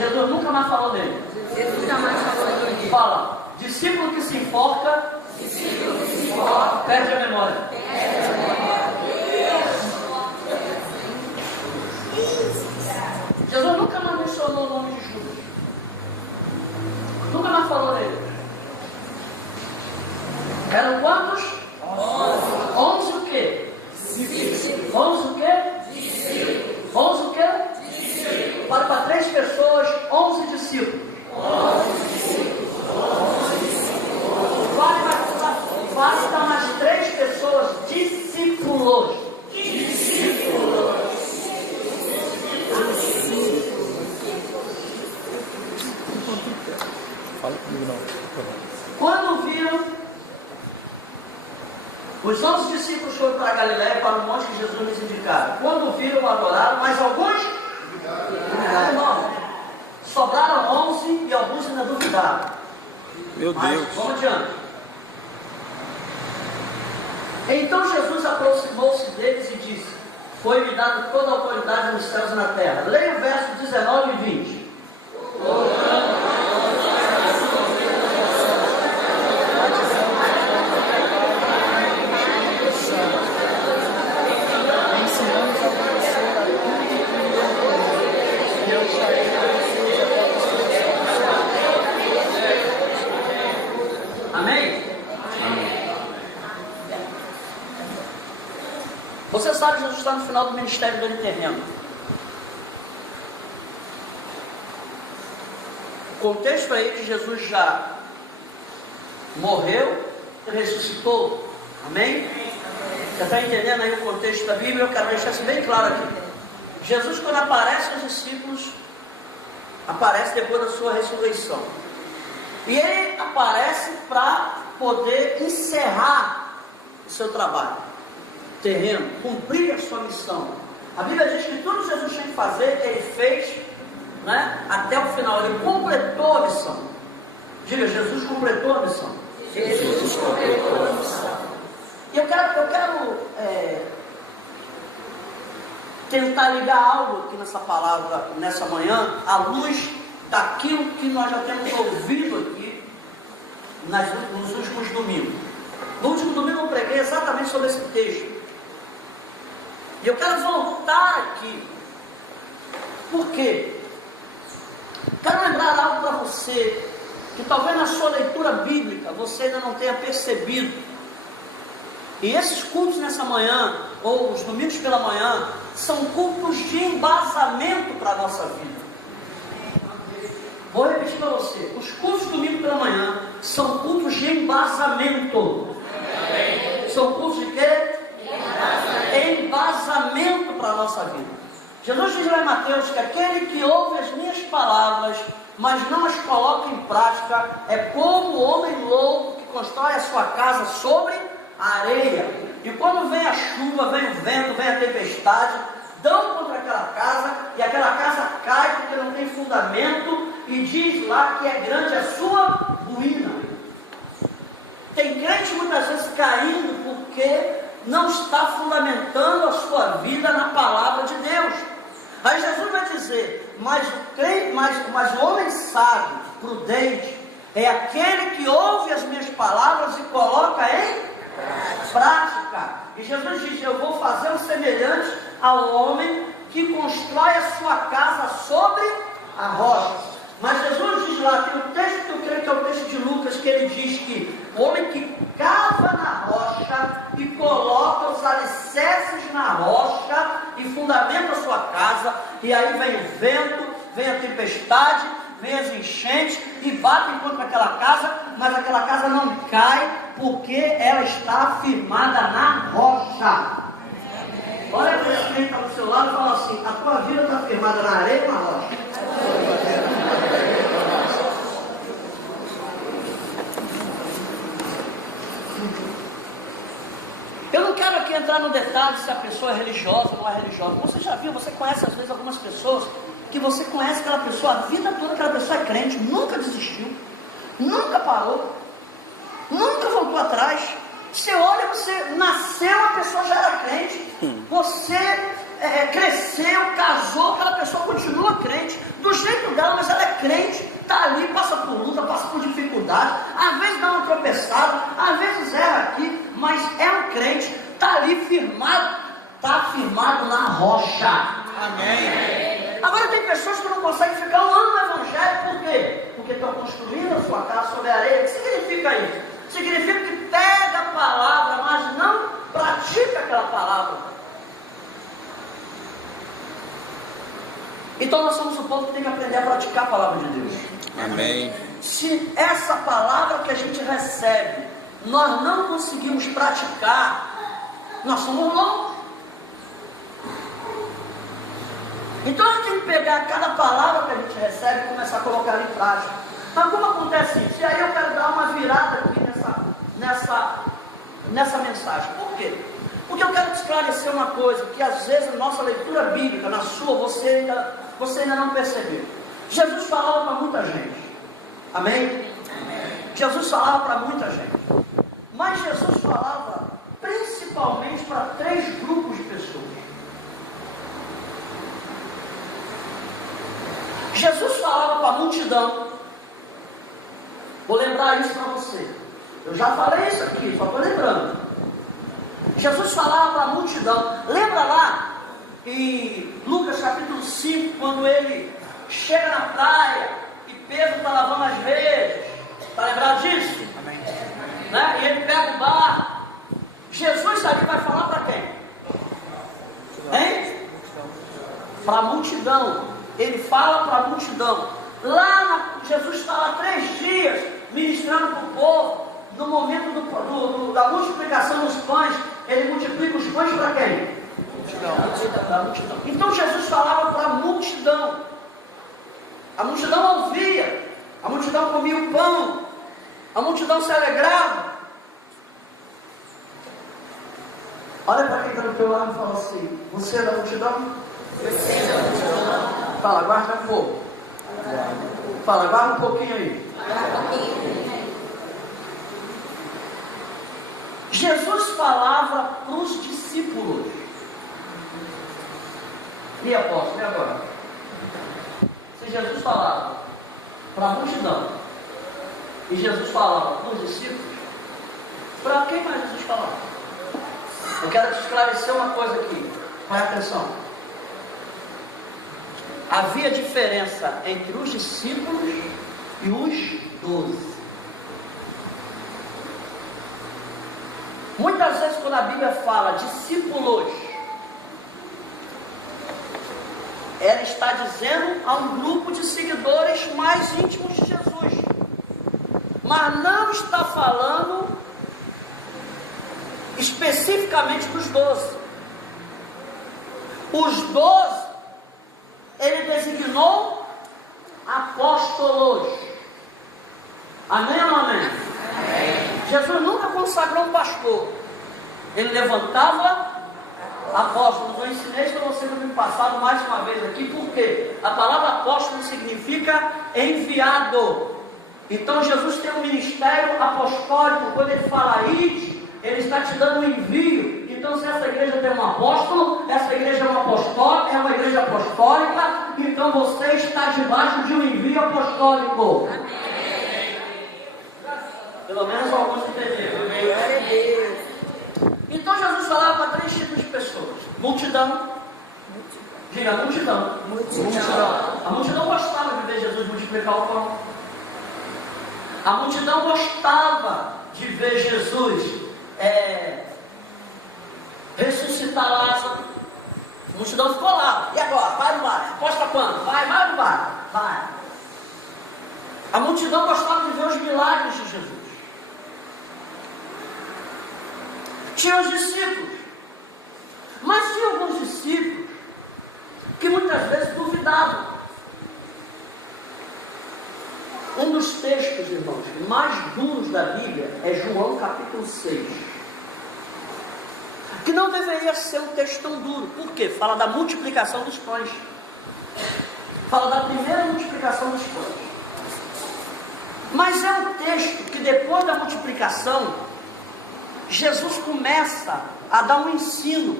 Jesus nunca mais falou dele. Jesus nunca mais falou dele. Fala, discípulo que se enforca, perde a memória. Jesus nunca mais mencionou o nome de Judas. Nunca mais falou dele. Eram quantos? 11 o quê? 11 o quê? 11 o quê? Para 3 pessoas, 11 discípulos. Basta mais 3 pessoas, discípulos. Fala comigo não. Quando viram, os 11 discípulos foram para a Galiléia, para o monte que Jesus lhes indicara. Quando viram, adoraram, mas alguns não. Sobraram 11 e alguns ainda duvidaram. Meu Mas Deus. vamos adiante. Então Jesus aproximou-se deles e disse: foi-me dado toda a autoridade nos céus e na terra. Leia o verso 19 e 20. Amém? Você sabe que Jesus está no final do ministério dele terreno. O contexto aí que Jesus já morreu e ressuscitou. Amém? Você está entendendo aí o contexto da Bíblia? Eu quero deixar isso bem claro aqui. Jesus, quando aparece aos discípulos, aparece depois da sua ressurreição. E ele aparece para poder encerrar o seu trabalho terreno, cumprir a sua missão. A Bíblia diz que tudo que Jesus tinha que fazer, ele fez, né, até o final. Ele completou a missão. Diga, Jesus completou a missão. Jesus completou a missão. E eu quero tentar ligar algo aqui nessa palavra, nessa manhã, à luz daquilo que nós já temos ouvido aqui nos últimos domingos. No último domingo eu preguei exatamente sobre esse texto. E eu quero voltar aqui. Por quê? Quero lembrar algo para você, que talvez na sua leitura bíblica você ainda não tenha percebido. E esses cultos nessa manhã, ou os domingos pela manhã, são cultos de embasamento para a nossa vida. Vou repetir para você: os cultos de domingo pela manhã são cultos de embasamento. São cultos de quê? Embasamento para a nossa vida. Jesus diz lá em Mateus que aquele que ouve as minhas palavras, mas não as coloca em prática, é como o homem louco que constrói a sua casa sobre a areia. E quando vem a chuva, vem o vento, vem a tempestade, dão contra aquela casa, e aquela casa cai porque não tem fundamento, e diz lá que é grande a sua ruína. Tem crente muitas vezes caindo porque não está fundamentando a sua vida na palavra de Deus. Aí Jesus vai dizer: mas o homem sábio, prudente, é aquele que ouve as minhas palavras e coloca em prática. E Jesus diz: eu vou fazer o semelhante ao homem que constrói a sua casa sobre a rocha. Mas Jesus diz lá, tem um texto que eu creio que é o texto de Lucas, que ele diz que o homem que cava na rocha e coloca os alicerces na rocha e fundamenta a sua casa, e aí vem o vento, vem a tempestade, vem as enchentes e batem contra aquela casa, mas aquela casa não cai porque ela está firmada na rocha. Olha para esse que está do seu lado e fala assim: a tua vida está firmada na areia ou na rocha? Eu não quero aqui entrar no detalhe se a pessoa é religiosa ou não é religiosa. Você já viu, você conhece às vezes algumas pessoas que você conhece aquela pessoa, a vida toda aquela pessoa é crente, nunca desistiu, nunca parou, nunca voltou atrás. Você olha, você nasceu, a pessoa já era crente, você cresceu, casou, aquela pessoa continua crente, do jeito dela, mas ela errado, às vezes erra aqui, mas é um crente, está ali firmado, está firmado na rocha. Amém. Agora tem pessoas que não conseguem ficar um ano no evangelho, por quê? Porque estão construindo a sua casa sobre a areia. O que significa isso? Significa que pega a palavra, mas não pratica aquela palavra. Então nós somos o povo que tem que aprender a praticar a palavra de Deus. Amém. Se essa palavra que a gente recebe, nós não conseguimos praticar, nós somos loucos. Então a gente tem que pegar cada palavra que a gente recebe e começar a colocar ela em prática. Mas como acontece isso? E aí eu quero dar uma virada aqui nessa mensagem. Por quê? Porque eu quero te esclarecer uma coisa, que às vezes a nossa leitura bíblica, na sua, você ainda não percebeu. Jesus falava para muita gente. Amém? Jesus falava para muita gente. Mas Jesus falava principalmente para 3 grupos de pessoas. Jesus falava para a multidão. Vou lembrar isso para você. Eu já falei isso aqui, só estou lembrando. Jesus falava para a multidão. Lembra lá em Lucas capítulo 5, quando ele chega na praia e Pedro está lavando as redes? Está lembrado disso? Amém. Né? E ele pega o barco. Jesus ali vai falar para quem? Hein? Para a multidão. Ele fala para a multidão. Jesus fala 3 dias ministrando para o povo. No momento da multiplicação dos pães, ele multiplica os pães para quem? Para a multidão. Então Jesus falava para a multidão. A multidão ouvia. A multidão comia o pão. A multidão se alegrava. Olha para quem está do teu lado e fala assim: você é da multidão? Você é da multidão. Fala, guarda um pouco. Fala, guarda um pouquinho aí. Jesus falava para os discípulos. E apóstolo, e agora? Se Jesus falava para a multidão e Jesus falava para os discípulos, para quem mais Jesus falava? Eu quero te esclarecer uma coisa aqui. Presta atenção. Havia diferença entre os discípulos e os 12. Muitas vezes quando a Bíblia fala discípulos, ela está dizendo a um grupo de seguidores mais íntimos de Jesus, mas não está falando especificamente dos 12. Os 12 ele designou apóstolos. Amém ou não amém? Amém. Jesus nunca consagrou um pastor. Ele levantava apóstolos. Eu ensinei isso para você no ano passado mais uma vez aqui. Por quê? A palavra apóstolo significa enviado. Então Jesus tem um ministério apostólico. Quando ele fala ide, ele está te dando um envio. Então, se essa igreja tem um apóstolo, essa igreja é uma igreja apostólica, então você está debaixo de um envio apostólico. Amém. Pelo menos alguns entenderam. Então, Jesus falava para 3 tipos de pessoas: multidão. Diga, multidão. A multidão gostava de ver Jesus multiplicar o pão. A multidão gostava de ver Jesus ressuscitar Lázaro. A multidão ficou lá. E agora? Vai ou não vai? Aposta quando? Vai ou não vai? Vai. A multidão gostava de ver os milagres de Jesus. Tinha os discípulos. Mas tinha alguns discípulos que muitas vezes duvidavam. Um dos textos, irmãos, mais duros da Bíblia é João capítulo 6. Que não deveria ser um texto tão duro. Por quê? Fala da multiplicação dos pães. Fala da primeira multiplicação dos pães. Mas é um texto que depois da multiplicação, Jesus começa a dar um ensino.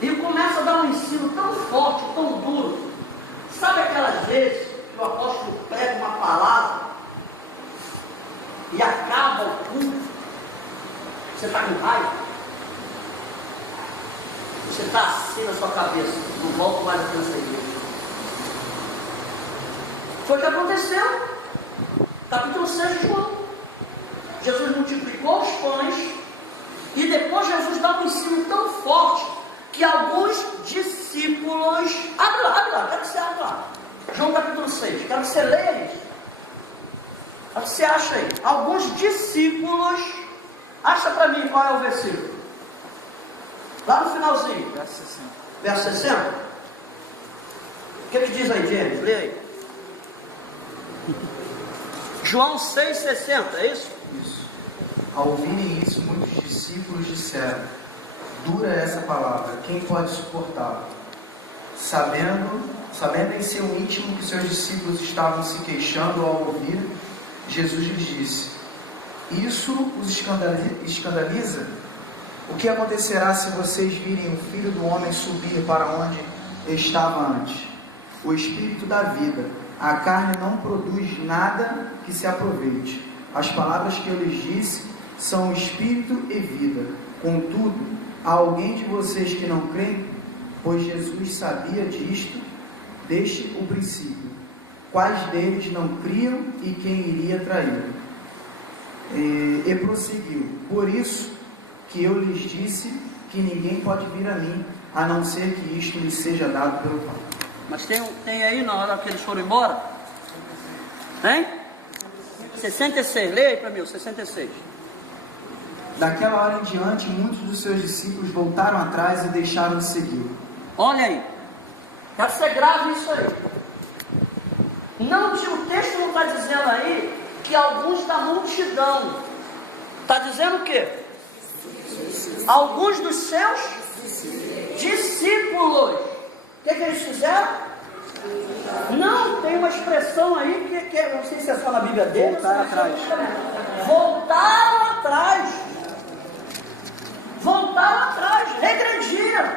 E começa a dar um ensino tão forte, tão duro. Sabe aquelas vezes que o apóstolo prega uma palavra e a Você está com raiva? Você está assim na sua cabeça. Não volto mais aqui nessa igreja. Foi o que aconteceu. Capítulo 6 de João. Jesus multiplicou os pães. E depois Jesus dá um ensino tão forte que alguns discípulos... Abre lá, quero que você abra lá. João capítulo 6, quero que você leia isso. O que você acha aí? Alguns discípulos... Acha para mim qual é o versículo. Lá no finalzinho. Verso 60. Verso 60. O que diz aí, James? Lê aí. João 6,60, é isso? Isso. Ao ouvirem isso, muitos discípulos disseram: dura é essa palavra, quem pode suportá-la? Sabendo em seu íntimo que seus discípulos estavam se queixando ao ouvir, Jesus lhes disse: isso os escandaliza? O que acontecerá se vocês virem o Filho do Homem subir para onde estava antes? O Espírito da vida. A carne não produz nada que se aproveite. As palavras que eu lhes disse são espírito e vida. Contudo, há alguém de vocês que não crê, pois Jesus sabia disto desde o princípio. Quais deles não criam e quem iria traí-lo? E prosseguiu: por isso que eu lhes disse que ninguém pode vir a mim, a não ser que isto lhe seja dado pelo Pai. Mas tem aí na hora que eles foram embora? Hein? 66, leia aí para mim, o 66. Daquela hora em diante, muitos dos seus discípulos voltaram atrás e deixaram de segui-lo. Olha aí. Quero que você grave isso aí. Não, o texto não está dizendo aí que alguns da multidão. Está dizendo o quê? Alguns dos seus discípulos. O que eles fizeram? Não, tem uma expressão aí que não sei se é só na Bíblia dele. Voltaram atrás. Voltaram atrás. Voltaram atrás. Regrediram.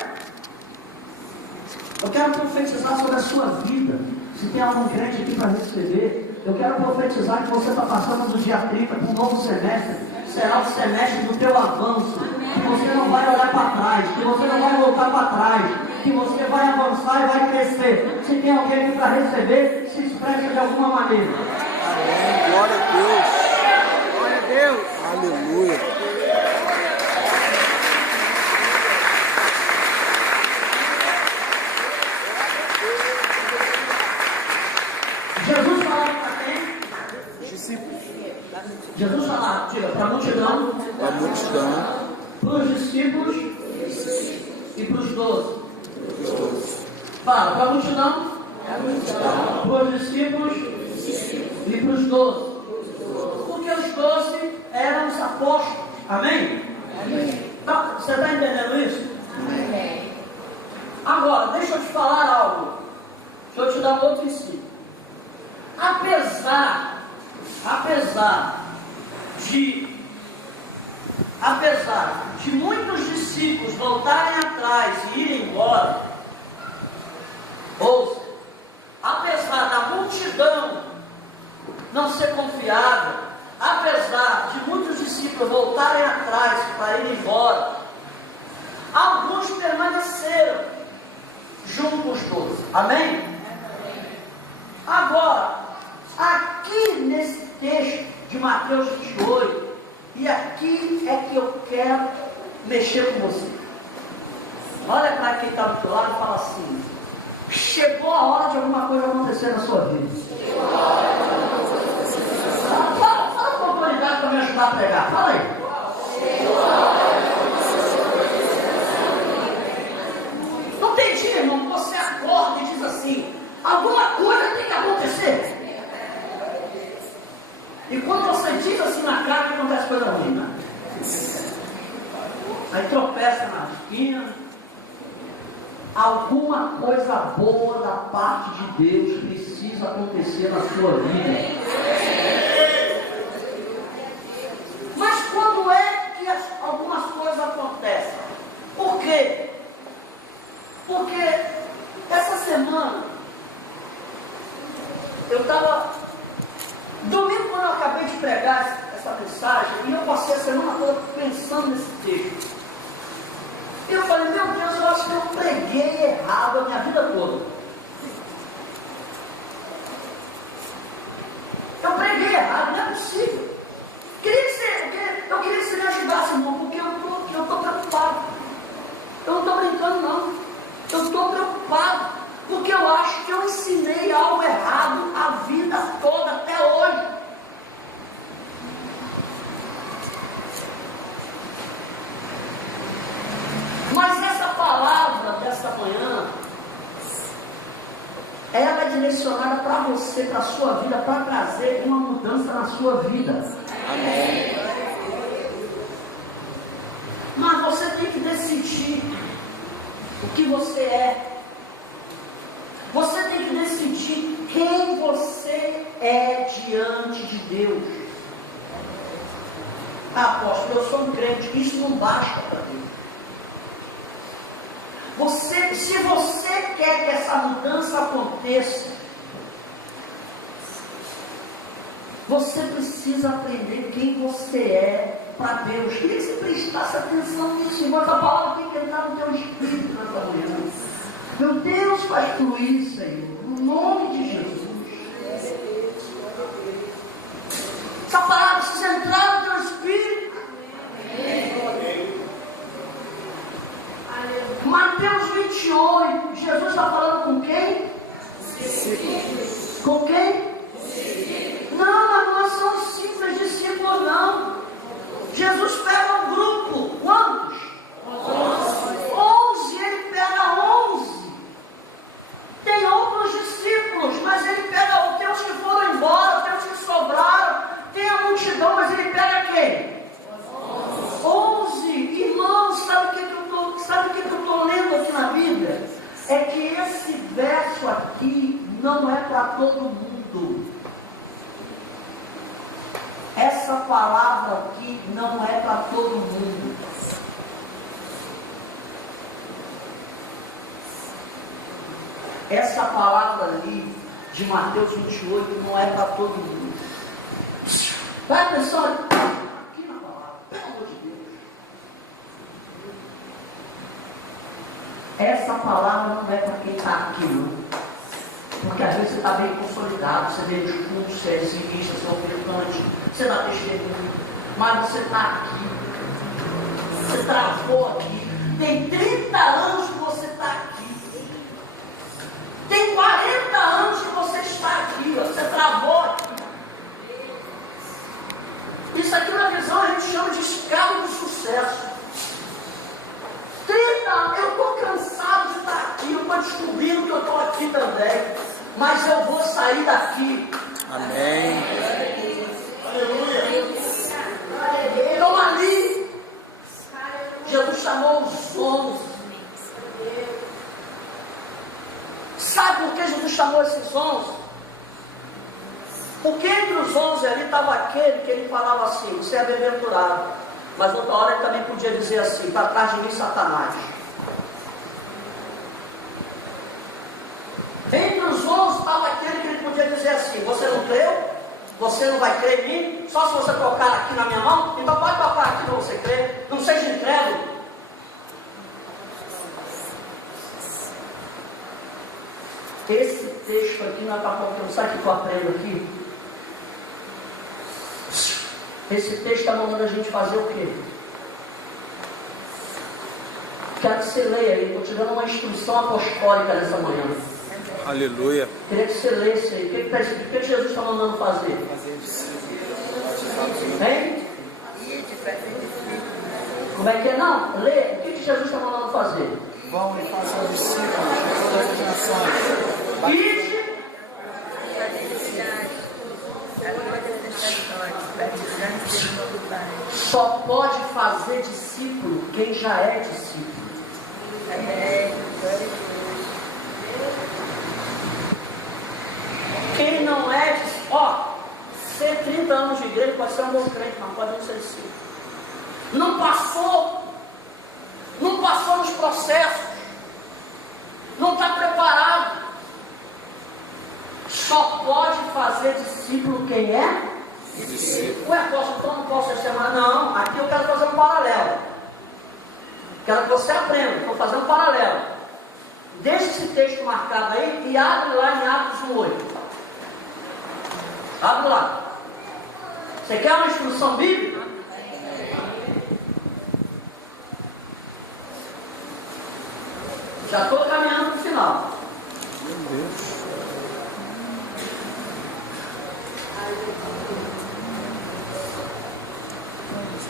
Eu quero profetizar sobre a sua vida. Se tem algum crente aqui para receber, eu quero profetizar que você está passando do dia 30 para um novo semestre. Será o semestre do teu avanço. Que você não vai olhar para trás. Que você não vai voltar para trás. Que você vai avançar e vai crescer. Se tem alguém aqui para receber, se expressa de alguma maneira. Amém. Glória a Deus. Glória a Deus. Aleluia. Jesus falava para quem? Discípulos. Jesus falava para a multidão, A multidão. para os discípulos e para os 12. Fala, para a multidão, para os discípulos e para os 12. Porque os 12 eram os apóstolos. Amém? Então, você está entendendo isso? Amém. Agora, deixa eu te falar algo. Deixa eu te dar um outro ensino. Apesar de muitos discípulos voltarem atrás e irem embora, ouça, apesar da multidão não ser confiável, apesar de muitos discípulos voltarem atrás para ir embora, alguns permaneceram junto com os 12. Amém? Agora, aqui nesse texto de Mateus 28, e aqui é que eu quero mexer com você. Olha para quem está do teu lado e fala assim: chegou a hora de alguma coisa acontecer na sua vida. Fala com a autoridade para me ajudar a pregar. Fala aí. Não tem dia, irmão, você acorda e diz assim: alguma coisa tem que acontecer. E quando você diz assim na cara, que acontece coisa ruim, né? Aí tropeça na esquina. Alguma coisa boa da parte de Deus precisa acontecer na sua vida. Mas quando é que algumas coisas acontecem? Por quê? Porque essa semana eu estava... Domingo, quando eu acabei de pregar essa mensagem, e eu passei passei a semana toda pensando nesse texto. E eu falei, meu Deus, eu acho que eu preguei errado a minha vida toda. Eu preguei errado, não é possível. Eu queria que você me ajudasse, irmão, porque eu estou preocupado. Eu não estou brincando, não. Eu estou preocupado, porque eu acho que eu ensinei algo errado a vida toda, até hoje. Mas essa palavra desta manhã, ela é direcionada para você, para a sua vida, para trazer uma mudança na sua vida. Amém. Mas você tem que decidir o que você é. Você tem que decidir quem você é diante de Deus. Ah, apóstolo, eu sou um crente. Isso não basta para Deus. Se você quer que essa mudança aconteça, você precisa aprender quem você é para Deus. Queria que você prestasse atenção nisso, irmão. Essa palavra tem que entrar no teu espírito nessa manhã. Meu Deus, faz fluir, Senhor, no nome de Jesus. Essa palavra precisa entrar no teu espírito. Mateus 28, Jesus está falando com quem? Com quem? Não, mas não são simples discípulos, não. Jesus pega um grupo, quantos? 11, ele pega 11. Tem outros discípulos, mas ele pega, tem os que foram embora, tem os que sobraram, tem a multidão, mas ele pega quem? 11. Irmãos, sabe o que eu estou lendo aqui na Bíblia? É que esse verso aqui não é para todo mundo. Essa palavra aqui não é para todo mundo. Essa palavra ali de Mateus 28 não é para todo mundo. Vai atenção aqui na palavra, pelo amor de Deus. Essa palavra não é para quem está aqui, não. Porque às vezes você está bem consolidado, você vê os cultos, você é dizimista, você é ofertante, você dá testemunho, mas você está aqui, você travou aqui, tem 30 anos que você está aqui, tem 40 anos que você está aqui, você travou aqui. Isso aqui na visão a gente chama de escala do sucesso. 30 anos, eu estou cansado de estar aqui, eu estou descobrindo que eu estou aqui também. Mas eu vou sair daqui. Amém. Aleluia. Então ali, Jesus chamou os 11. Sabe por que Jesus chamou esses 11? Porque entre os 11 ali estava aquele que ele falava assim, você é bem-aventurado. Mas outra hora ele também podia dizer assim, para trás de mim, Satanás. Entre os 11 estava aquele que ele podia dizer assim, você não creu? Você não vai crer em mim? Só se você tocar aqui na minha mão? Então pode tocar aqui para você crer. Não seja incrédulo. Esse texto aqui não é para qualquer um. Sabe o que eu aprendo aqui? Esse texto está mandando a gente fazer o quê? Quero que você leia aí. Estou te dando uma instrução apostólica nessa manhã. Aleluia. Queria que você lesse aí. O que está escrito? O que Jesus está mandando fazer? Hein? Como é que é? Não, lê. O que Jesus está mandando fazer? Vão e façam discípulos de todas as nações. Ide. Só pode fazer discípulo quem já é discípulo. Quem não é discípulo, ser 30 anos de igreja pode ser um bom crente, mas pode não ser discípulo. Não passou nos processos, não está preparado. Só pode fazer discípulo quem é Ué, apóstolo, então não posso testemunhar? Não, aqui eu quero fazer um paralelo. Quero que você aprenda, estou fazendo um paralelo. Deixa esse texto marcado aí e abre lá em Atos 8. Abre lá. Você quer uma instrução bíblica? Já estou caminhando para o final. Meu Deus.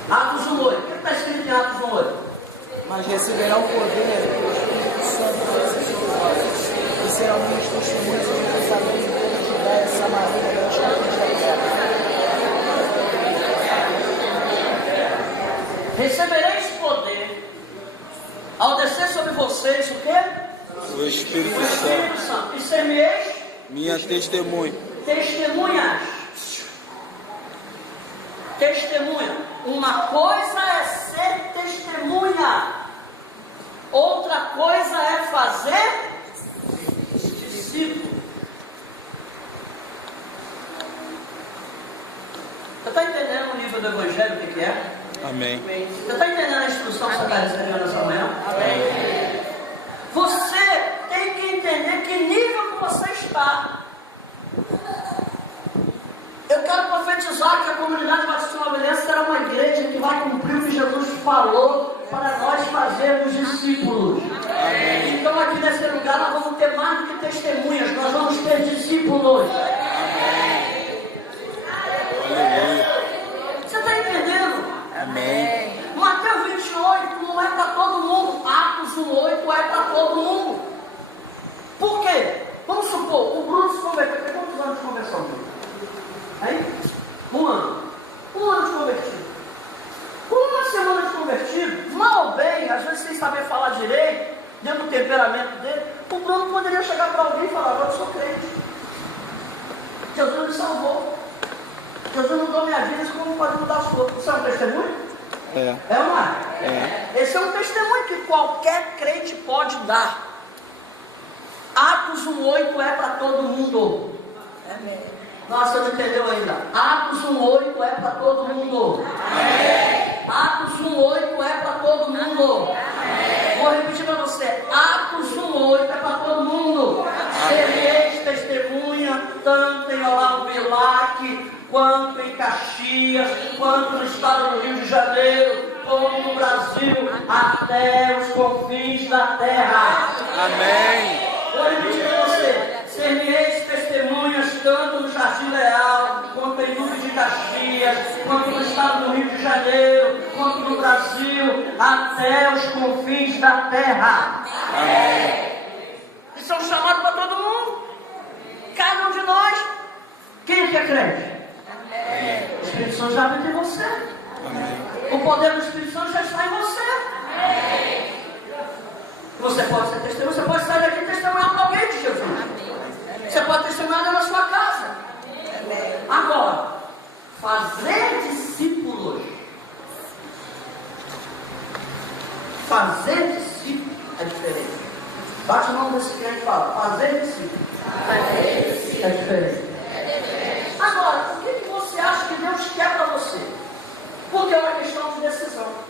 Atos 1:8. O que está escrito em Atos 1:8? Mas receberão poder do Espírito Santo e serão minhas testemunhas em Jerusalém, em toda a Judéia, Samaria e aos confins da terra. Recebereis poder ao descer sobre vocês o quê? O Espírito O Espírito Santo, Santo. E ser-me-eis minha testemunha. testemunhas. Testemunha. Uma coisa é ser testemunha, outra coisa é fazer discípulo. Você está entendendo o nível do Evangelho, o que é? Amém. Você está entendendo a instrução que você está recebendo nessa manhã? Amém. Você tem que entender que nível que você está. Eu quero profetizar que a comunidade Batista Nova Aliança será uma igreja que vai cumprir o que Jesus falou para nós fazermos discípulos. Amém. Então aqui nesse lugar nós vamos ter mais do que testemunhas, nós vamos ter discípulos. Aleluia. Você está entendendo? Amém. Mateus 28 não é para todo mundo. Atos 1:8 é para todo mundo. Por quê? Vamos supor, o Bruno se converteu. Tem quantos anos de conversão, Bruno? Aí? Um ano de convertido. Com uma semana de convertido, mal ou bem, às vezes sem saber falar direito, dentro do temperamento dele, o Bruno poderia chegar para alguém e falar: agora eu sou crente. Jesus me salvou. Jesus mudou minha vida, como pode mudar a sua? Isso é um testemunho? É. É ou não é? É. Esse é um testemunho que qualquer crente pode dar. Atos 1:8 é para todo mundo. Amém. Nossa, não entendeu ainda. Atos 1:8 é para todo mundo. Amém. Atos 1:8 é para todo mundo. Amém. Vou repetir para você. Atos 1:8 é para todo mundo. Sereis testemunha, tanto em Olavo Bilac, quanto em Caxias, quanto no estado do Rio de Janeiro, como no Brasil, até os confins da terra. Amém. Vou repetir para você. Ser-me-eis testemunhas tanto no Jardim Leal, quanto em Duque de Caxias, quanto no estado do Rio de Janeiro, quanto no Brasil, até os confins da terra. Amém. Isso é um chamado para todo mundo. Cada um de nós. Quem é que é crente? Amém. O Espírito Santo já habita em você. Amém. O poder do Espírito Santo já está em você. Amém. Você pode ser testemunha, você pode sair daqui e testemunhar para alguém de Jesus. Amém. Você pode testemunhar na sua casa. Amém. Agora, fazer discípulos. Fazer discípulos é diferente. Bate a mão desse cliente e fala: fazer discípulos. É diferente. Agora, o que você acha que Deus quer para você? Porque é uma questão de decisão.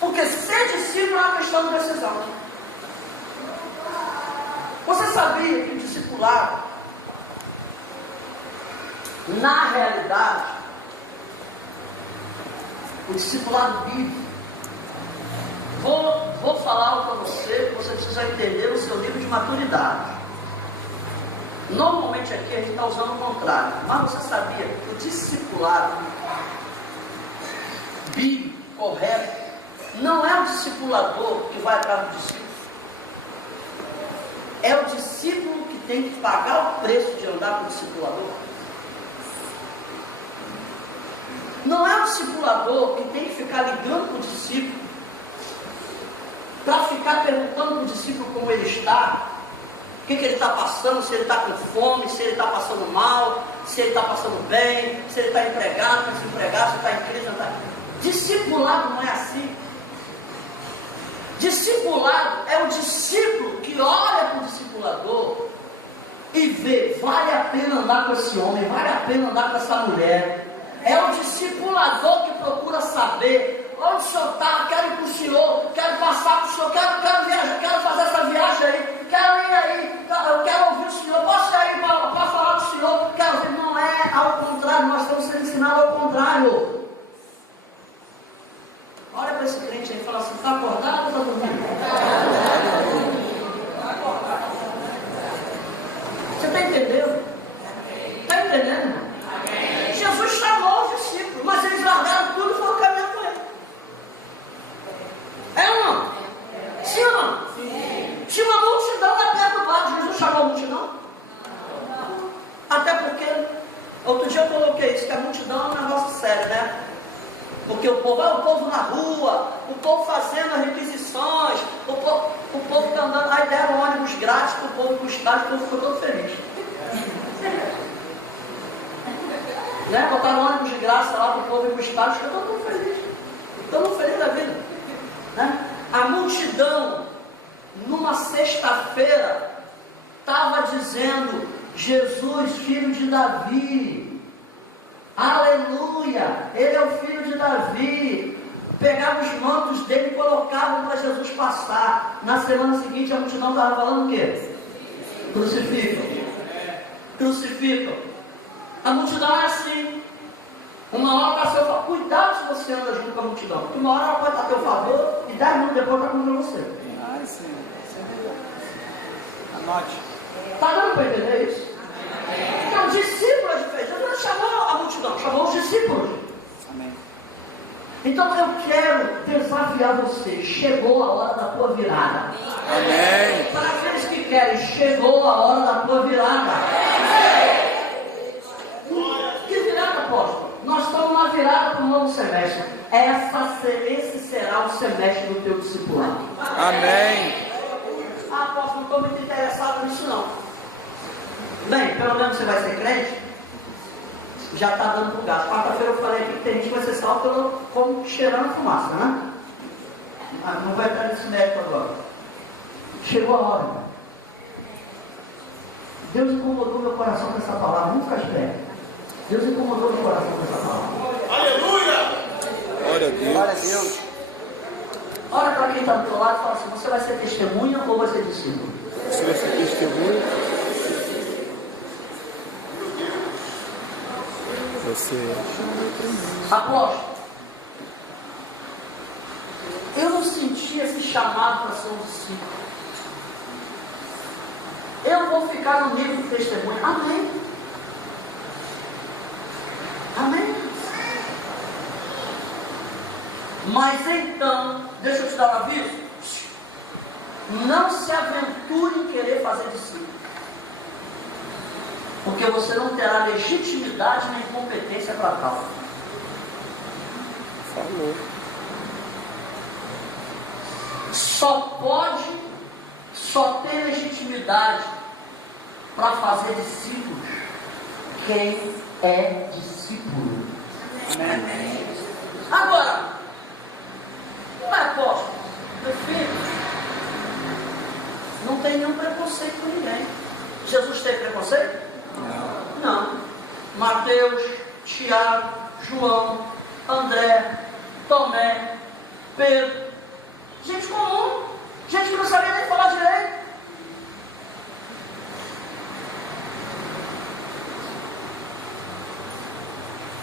Porque ser discípulo é uma questão de decisão. Você sabia que o discipulado, na realidade, o discipulado bíblico, vou falar algo para você, que você precisa entender o seu nível de maturidade. Normalmente aqui a gente está usando o contrário, mas você sabia que o discipulado bíblico, correto, não é o discipulador que vai atrás do discípulo. É o discípulo que tem que pagar o preço de andar com o discipulador. Não é o discipulador que tem que ficar ligando para o discípulo, para ficar perguntando para o discípulo como ele está, o que ele está passando, se ele está com fome, se ele está passando mal, se ele está passando bem, se ele está empregado, desempregado, se está em crise, não está. Discipulado não é assim. Discipulado é o discípulo que olha para o discipulador e ver, vale a pena andar com esse homem, vale a pena andar com essa mulher. É o discipulador que procura saber onde o senhor está, quero ir para o senhor, quero passar para o senhor, quero viajar, quero fazer essa viagem aí, quero ir aí, eu quero ouvir o senhor, posso ir aí para falar do senhor, quero ver. Não é ao contrário, nós estamos sendo ensinados ao contrário. Olha para esse crente aí e fala assim, está acordado ou está dormindo? Você está entendendo? Está entendendo, irmão? Jesus chamou os discípulos, mas eles largaram tudo e foram caminhar com ele. É ou não? Sim ou não? Sim. Tinha uma multidão na perto do barco. Jesus chamou a multidão? Até porque, outro dia eu coloquei isso, que a multidão é um negócio sério, né? Porque o povo na rua, o povo fazendo as requisições, o povo está andando, aí deram ônibus grátis para o povo buscar, o povo ficou todo feliz. Né? Botaram ônibus de graça lá para o povo ir buscar, ficou todo mundo feliz. Todo mundo feliz da vida. Né? A multidão, numa sexta-feira, estava dizendo: Jesus, filho de Davi. Aleluia, ele é o filho de Davi. Pegavam os mantos dele e colocavam para Jesus passar. Na semana seguinte a multidão estava falando o quê? Crucificam. Crucificam. A multidão é assim. Uma hora está a seu favor. Cuidado se você anda junto com a multidão, porque uma hora ela pode estar a teu favor e 10 minutos depois está contra você. Ah, sim. Anote. Está dando para entender isso? Então, discípulos de fé. Jesus não chamou a multidão, chamou os discípulos. Amém. Então eu quero desafiar você. Chegou a hora da tua virada. Amém. Para aqueles que querem, chegou a hora da tua virada. Que virada, apóstolo? Nós estamos na virada para o novo semestre. Esse será o semestre do teu discipulado. Amém. Ah, apóstolo, não estou muito interessado nisso não. Bem, pelo menos você vai ser crente. Já está dando para o gasto. Quarta-feira eu falei aqui que tem gente que vai ser salvo como cheirando fumaça, né? Mas não vai entrar nesse mérito agora. Chegou a hora. Deus incomodou meu coração com essa palavra. Vamos ficar esperto. Deus incomodou meu coração com essa palavra. Aleluia! Glória a Deus. Glória a Deus. Olha para quem está do teu lado e fala assim: você vai ser testemunha ou vai ser discípulo? Você vai ser testemunha. Você. Apóstolo, eu não senti esse chamado para ser um discípulo. Eu vou ficar no nível de testemunha. Amém. Amém. Mas então, deixa eu te dar um aviso. Não se aventure em querer fazer discípulo. Porque você não terá legitimidade nem competência para tal. Falou. Só tem legitimidade para fazer discípulos quem é discípulo. Amém. Agora, não é apóstolo, meu filho, não tem nenhum preconceito com ninguém. Jesus tem preconceito? Não. Mateus, Tiago, João, André, Tomé, Pedro, gente comum, gente que não sabia nem falar direito.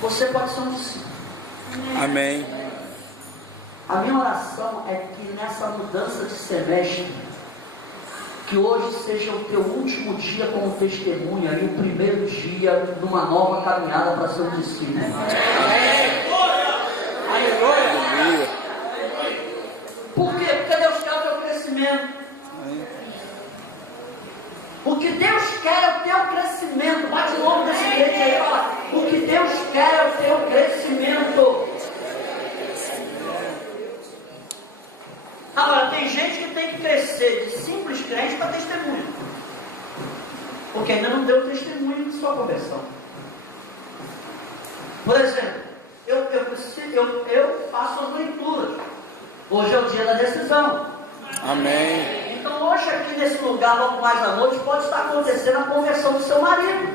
Você pode ser um discípulo. Amém. A minha oração é que nessa mudança de semestre, que hoje seja o teu último dia como testemunha e o primeiro dia numa nova caminhada para ser um discípulo. Aleluia. Por quê? Porque Deus quer o teu crescimento. O que Deus quer é o teu crescimento. Bate o nome desse crente aí e fala: o que Deus quer é o teu crescimento. Agora, tem gente que tem que crescer de simples crente para testemunho. Porque ainda não deu testemunho de sua conversão. Por exemplo, eu faço as leituras. Hoje é o dia da decisão. Amém. Então hoje aqui nesse lugar, logo mais à noite, pode estar acontecendo a conversão do seu marido,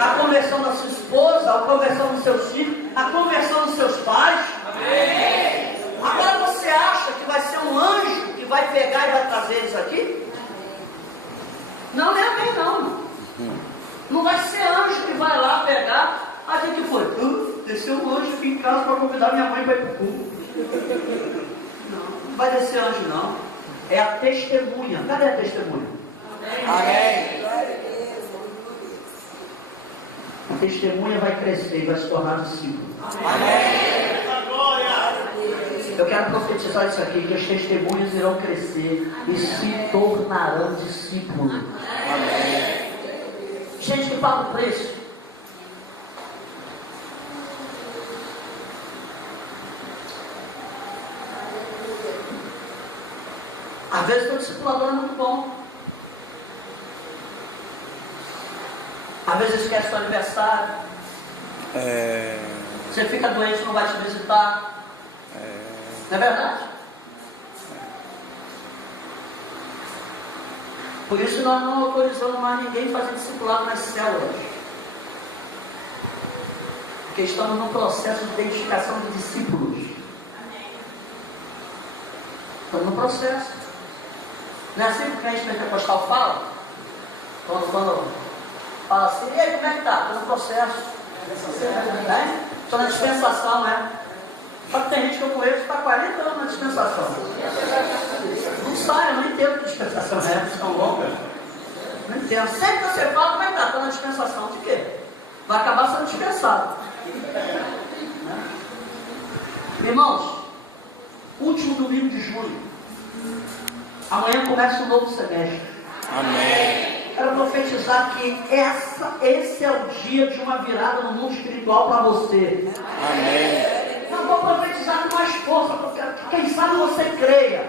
a conversão da sua esposa, a conversão dos seus filhos, a conversão dos seus pais. Amém. Agora você acha que vai ser um anjo que vai pegar e vai trazer eles aqui? Não, não é amém não. Não vai ser anjo que vai lá pegar. Ah, o que foi? Desceu um anjo aqui em casa para convidar minha mãe para ir para o culto. Não vai descer anjo não. É a testemunha. Cadê a testemunha? Amém. A testemunha vai crescer e vai se tornar discípulo. Amém. Eu quero profetizar isso aqui, que as testemunhas irão crescer e se tornarão discípulos. Amém. Gente que paga o preço. Às vezes o discipulador é muito bom. Às vezes esquece o aniversário. Você fica doente, não vai te visitar. Não é verdade? Por isso nós não autorizamos mais ninguém a fazer discipulado nas células. Porque estamos num processo de identificação de discípulos. Estamos no processo. Não é assim que o crente pentecostal fala? Quando fala assim, e aí, como é que está? Estou no processo. Estou na dispensação, né? Só que tem gente que eu conheço que está 40 anos na dispensação. Não sai, eu não entendo que dispensação é essa, tão longa. Não entendo. Sempre que você fala, como é que está? Estou na dispensação de quê? Vai acabar sendo dispensado. Irmãos, último domingo de julho. Amanhã começa um novo semestre. Amém. Quero profetizar que esse é o dia de uma virada no mundo espiritual para você. Amém. Eu vou profetizar com mais força, porque quem sabe você creia.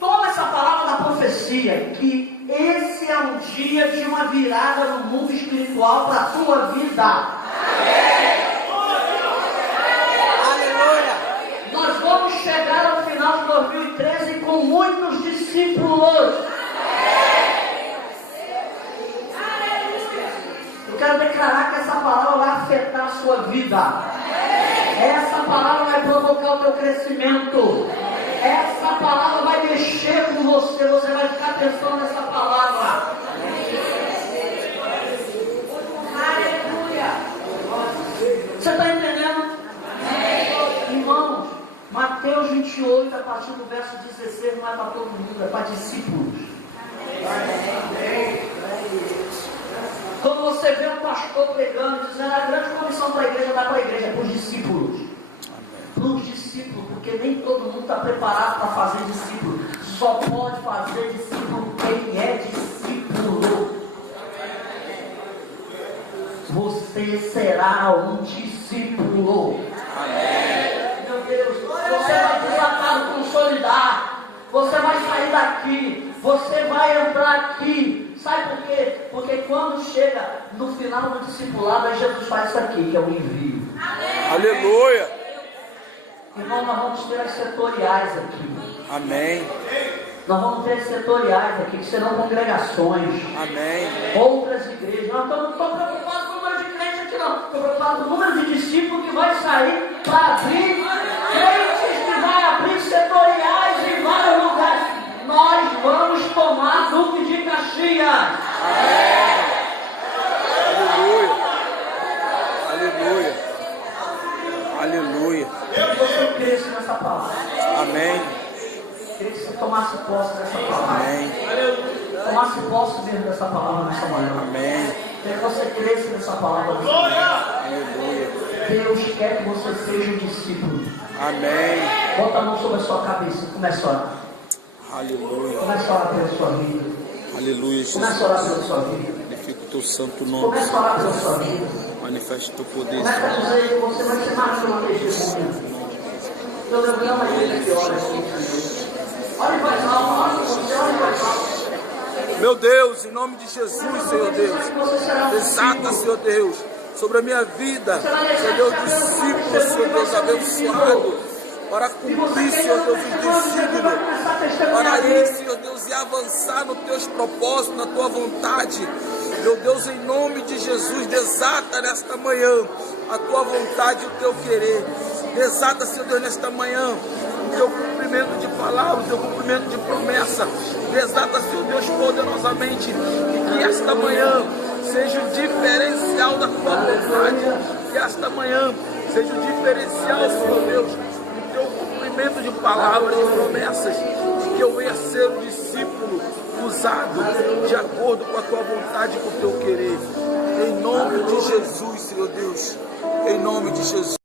Toma essa palavra da profecia, que esse é um dia de uma virada no mundo espiritual para a tua vida. Amém. Nós vamos chegar ao final de 2013 com muitos discípulos. Eu quero declarar que essa palavra vai afetar a sua vida. Essa palavra vai provocar o teu crescimento. Essa palavra vai mexer com você. Você vai ficar pensando nessa palavra. Aleluia. Você está entendendo? Irmãos, Mateus 28, a partir do verso 16, não é para todo mundo, é para discípulos. Quando você vê um pastor pregando, dizendo a grande comissão para a igreja, dá para a igreja, é para os discípulos. Para os discípulos, porque nem todo mundo está preparado para fazer discípulo. Só pode fazer discípulo quem é discípulo. Você será um discípulo. Amém. Meu Deus, você vai desatar no consolidar. Você vai sair daqui. Você vai entrar aqui. Sabe por quê? Porque quando chega no final do discipulado, aí Jesus faz isso aqui, que é o envio. Amém. Aleluia. Irmão, nós vamos ter as setoriais aqui. Amém. Nós vamos ter setoriais aqui, que serão congregações. Amém. Outras igrejas. Não estou preocupado com o número de crentes aqui, não. Estou preocupado com o número de discípulos que vai sair para abrir crentes, que vai abrir setoriais em vários lugares. Nós vamos tomar Duque de Caxias. Amém. Aleluia. Aleluia. Aleluia. Que você cresça nessa palavra. Amém. Queria que você tomasse posse dessa palavra. Amém. Tomasse posse mesmo dessa palavra nessa manhã. Amém. Queria que você cresça nessa palavra nessa manhã. Aleluia. Deus quer que você seja um discípulo. Amém. Bota a mão sobre a sua cabeça e começa a orar. Aleluia. Começa a orar pela sua vida. Aleluia, Jesus. Começa a orar pela sua vida. Glorifica o teu santo nome. Começa a orar pela sua vida. Manifesta o teu poder. Começa a dizer que você vai ser mais uma testemunha. Deus, eu amo a gente que ora aqui. Olha em voz alta, olha em você, olha em voz alta. Meu Deus, em nome de Jesus, Senhor Deus. Desata, Senhor Deus, sobre a minha vida. Senhor Deus, discípulo, Senhor Deus abençoado. para cumprir, Senhor Deus, os desígnios, para ir, Senhor Deus, e avançar nos teus propósitos, na tua vontade. Meu Deus, em nome de Jesus, desata nesta manhã a tua vontade e o teu querer. Desata, Senhor Deus, nesta manhã o teu cumprimento de palavra, o teu cumprimento de promessa. Desata, Senhor Deus, poderosamente, e que esta manhã seja o diferencial da tua vontade. Que esta manhã seja o diferencial, Senhor Deus, do teu cumprimento de palavras e promessas. E que eu venha ser um discípulo usado de acordo com a tua vontade e com o teu querer. Em nome de Jesus, Senhor Deus. Em nome de Jesus.